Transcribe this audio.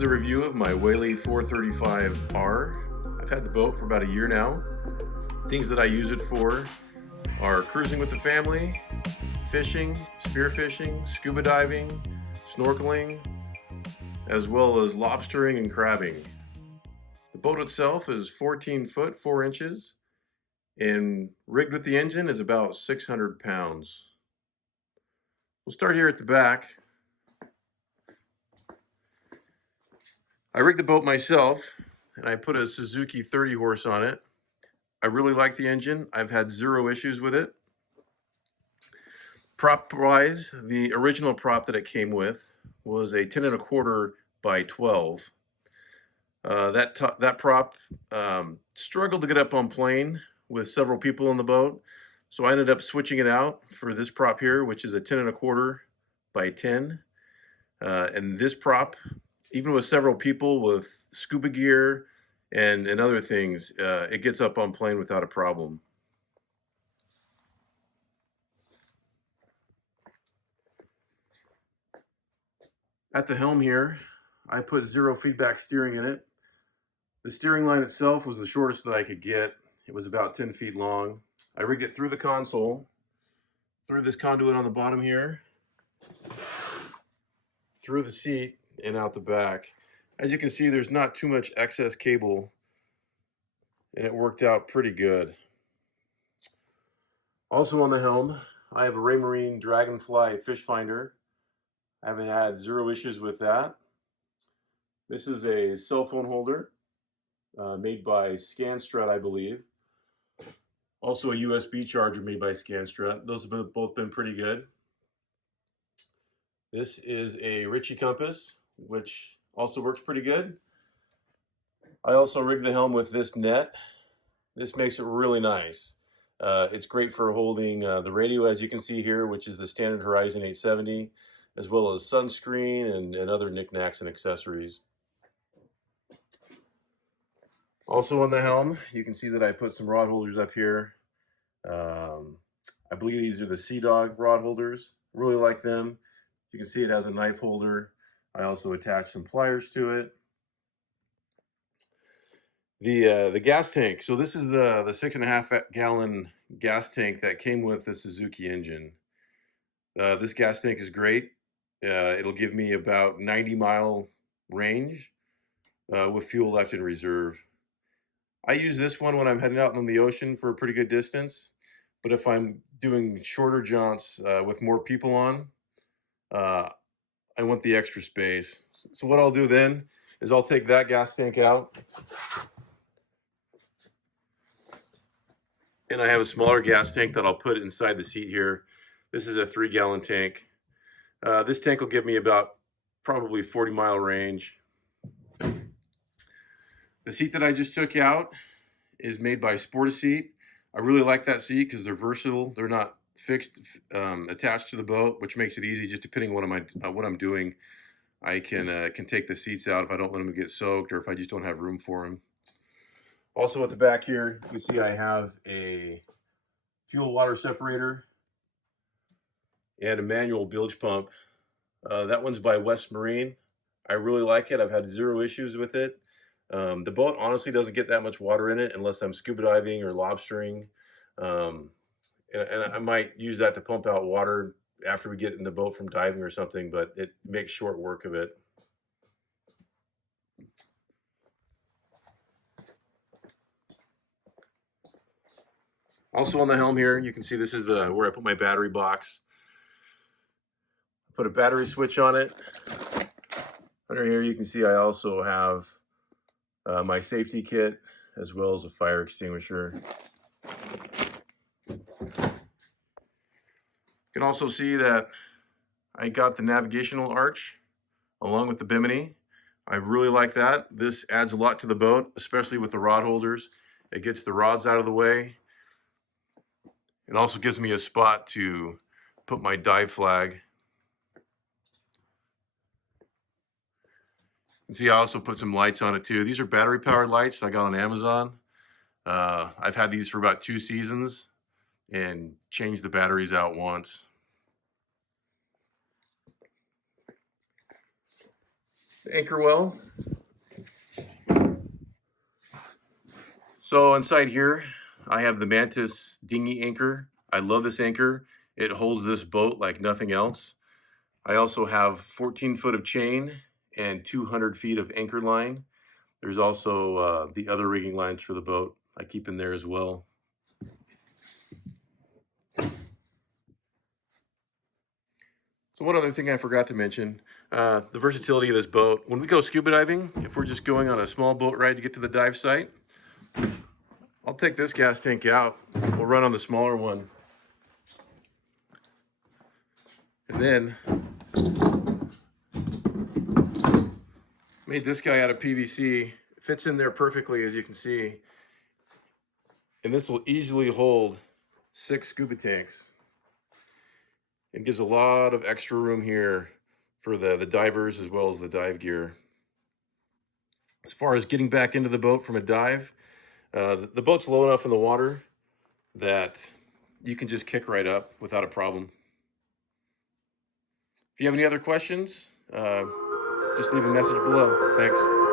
is a review of my Whaly 435R. I've had the boat for about a year now. Things that I use it for are cruising with the family, fishing, spearfishing, scuba diving, snorkeling, as well as lobstering and crabbing. The boat itself is 14 foot 4 inches and rigged with the engine is about 600 pounds. We'll start here at the back. I rigged the boat myself and I put a Suzuki 30 horse on it. I really like the engine. I've had zero issues with it. Prop wise, the original prop that it came with was a 10 1/4 by 12. That prop struggled to get up on plane with several people in the boat, so I ended up switching it out for this prop here, which is a 10 1/4 by 10. And this prop, even with several people with scuba gear and other things, it gets up on plane without a problem. At the helm here, I put zero feedback steering in it. The steering line itself was the shortest that I could get. It was about 10 feet long. I rigged it through the console, through this conduit on the bottom here, through the seat, and out the back. As you can see, there's not too much excess cable, and it worked out pretty good. Also on the helm, I have a Raymarine Dragonfly fish finder. I haven't had zero issues with that. This is a cell phone holder made by Scanstrut, I believe. Also a USB charger made by Scanstrut. Those have both been pretty good. This is a Ritchie compass, which also works pretty good. I also rigged the helm with this net. This makes it really nice. It's great for holding the radio, as you can see here, which is the standard Horizon 870, as well as sunscreen and other knickknacks and accessories. Also on the helm, you can see that I put some rod holders up here. I believe these are the Sea Dog rod holders. Really like them. You can see it has a knife holder. I also attached some pliers to it. The gas tank. So this is the 6.5 gallon gas tank that came with the Suzuki engine. This gas tank is great. It'll give me about 90-mile range with fuel left in reserve. I use this one when I'm heading out on the ocean for a pretty good distance, but if I'm doing shorter jaunts with more people on, I want the extra space. So what I'll do then is I'll take that gas tank out, and I have a smaller gas tank that I'll put inside the seat here. This is a 3-gallon tank. This tank will give me about probably 40-mile range. The seat that I just took out is made by Sportaseat. I really like that seat because they're versatile. They're not fixed, attached to the boat, which makes it easy. Just depending on what I'm doing, I can take the seats out if I don't want them to get soaked or if I just don't have room for them. Also at the back here, you can see I have a fuel water separator and a manual bilge pump. That one's by Raymarine. I really like it. I've had zero issues with it. The boat honestly doesn't get that much water in it unless I'm scuba diving or lobstering. And I might use that to pump out water after we get in the boat from diving or something, but it makes short work of it. Also on the helm here, you can see this is where I put my battery box. Put a battery switch on it. Under here you can see I also have my safety kit as well as a fire extinguisher. You can also see that I got the navigational arch along with the bimini. I really like that. This adds a lot to the boat, especially with the rod holders. It gets the rods out of the way. It also gives me a spot to put my dive flag. You can see I also put some lights on it too. These are battery powered lights I got on Amazon. I've had these for about 2 seasons and changed the batteries out once. the anchor well. So inside here, I have the Mantus Dinghy anchor. I love this anchor. It holds this boat like nothing else. I also have 14 foot of chain and 200 feet of anchor line. There's also the other rigging lines for the boat I keep in there as well. So one other thing I forgot to mention, the versatility of this boat. When we go scuba diving, if we're just going on a small boat ride to get to the dive site, I'll take this gas tank out. We'll run on the smaller one. And then made this guy out of PVC. It fits in there perfectly, as you can see. And this will easily hold 6 scuba tanks. It gives a lot of extra room here for the divers as well as the dive gear. As far as getting back into the boat from a dive, the boat's low enough in the water that you can just kick right up without a problem. If you have any other questions, just leave a message below. Thanks.